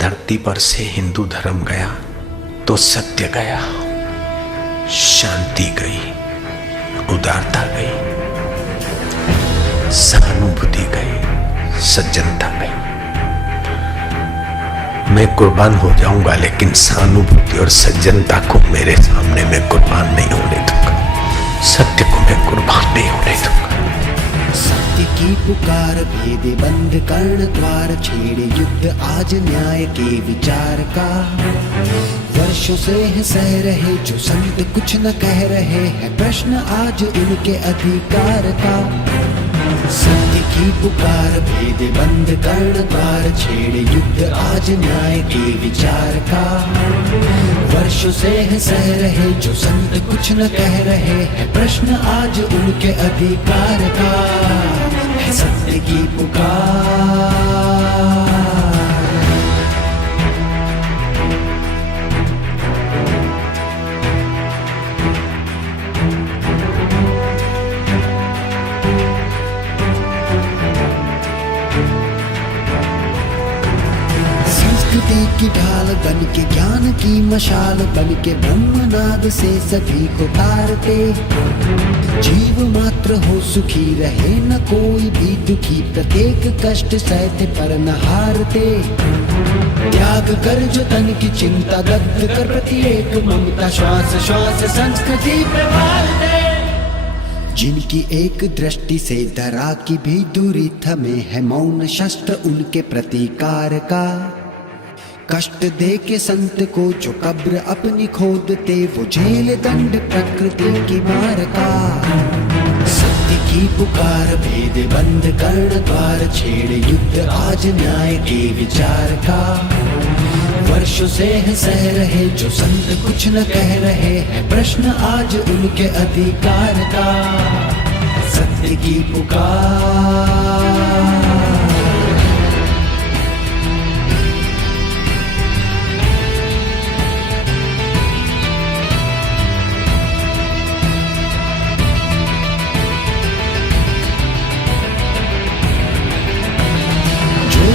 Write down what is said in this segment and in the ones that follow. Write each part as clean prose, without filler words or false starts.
धरती पर से हिंदू धर्म गया तो सत्य गया, शांति गई, उदारता गई, सहानुभूति गई, सज्जनता गई। मैं कुर्बान हो जाऊंगा लेकिन सहानुभूति और सज्जनता को मेरे सामने मैं कुर्बान नहीं होने दूंगा, सत्य को मैं कुर्बान नहीं होने दूंगा। सत्य की पुकार भेदे बंद कर्ण द्वार, छेड़े युद्ध आज न्याय के विचार का। वर्षों से है सह रहे जो संत कुछ न कह रहे हैं, प्रश्न आज उनके अधिकार का। सत्य की पुकार भेदे बंद कर्ण द्वार, छेड़े युद्ध आज न्याय के विचार का। वर्षों से है सह रहे जो संत कुछ न कह रहे हैं, प्रश्न आज उनके अधिकार का। है सत्य की पुकार। संस्कृति की ढाल बन के, ज्ञान की मशाल बन के, ब्रह्मनाद से सभी को तारते। जीव मात्र हो सुखी रहे न कोई भी दुखी, प्रत्येक कष्ट सहते पर न हारते। त्याग कर जो तन की चिंता, दग्ध कर प्रत्येक ममता, श्वास श्वास संस्कृति प्रवालते। जिनकी एक दृष्टि से धरा की भी दूरी थमे है, मौन शस्त्र उनके प्रतिकार का। कष्ट दे के संत को जो कब्र अपनी खोदते, वो झेल दंड प्रकृति की मार का। सत्य की पुकार भेद बंद कर्ण द्वार, छेड़े युद्ध आज न्याय के विचार का। वर्षों से है सह रहे जो संत कुछ न कह रहे हैं, प्रश्न आज उनके अधिकार का। सत्य की पुकार।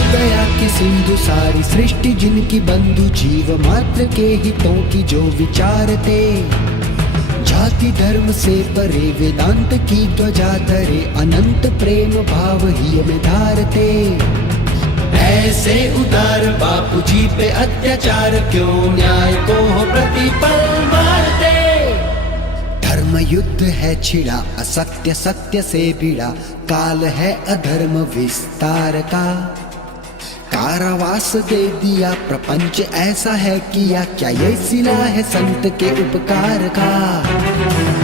दया की सिंधु सारी सृष्टि, जिनकी बंधु जीव मात्र के हितों की जो विचारते। जाति धर्म से परे वेदांत की ध्वजा धरे, अनंत प्रेम भाव ही में धारते। ऐसे उदार बापू जी पे अत्याचार क्यों, न्याय को हो प्रतिपल मारते। धर्म युद्ध है छिड़ा, असत्य सत्य से भिड़ा, काल है अधर्म विस्तार का। कारावास दे दिया प्रपंच ऐसा है किया, क्या ये सिला है संत के उपकार का।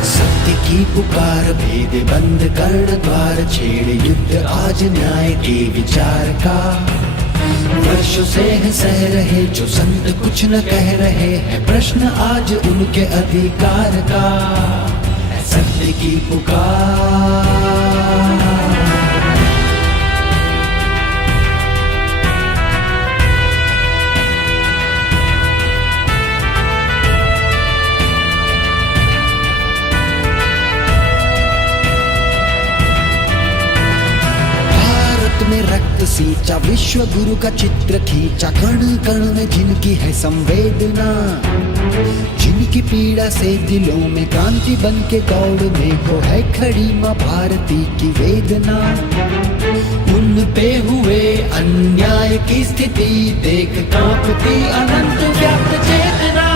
सत्य की पुकार भेद बंद कर्ण द्वार, छेड़े युद्ध आज न्याय के विचार का। वर्षों से है सह रहे जो संत कुछ न कह रहे हैं, प्रश्न आज उनके अधिकार का। सत्य की पुकार। में रक्त सींचा, विश्व गुरु का चित्र खींचा, कण कण में जिनकी है संवेदना। जिनकी पीड़ा से दिलों में क्रांति बन के दौड़ने को है खड़ी मां भारती की वेदना। उन पे हुए अन्याय की स्थिति देख कांपती अनंत व्याप्त चेतना।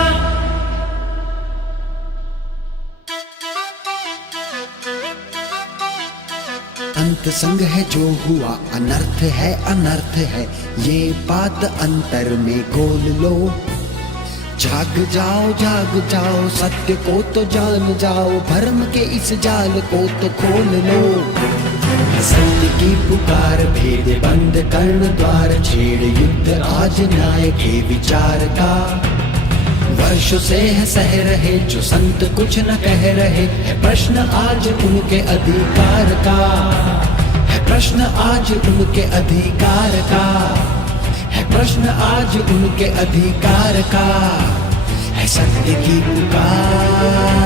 अंत संग है जो हुआ, अनर्थ है अनर्थ है, ये बात अंतर में गोल लो। जाग जाओ सत्य को तो जान जाओ, भरम के इस जाल को तो खोल लो। सत्य की पुकार भेद बंद कर्ण द्वार, छेड़े युद्ध आज न्याय के विचार का। वर्षों से है सह रहे जो संत कुछ न कह रहे, है प्रश्न आज उनके अधिकार का। है प्रश्न आज उनके अधिकार का। है प्रश्न आज उनके अधिकार का। है सत्य की पुकार।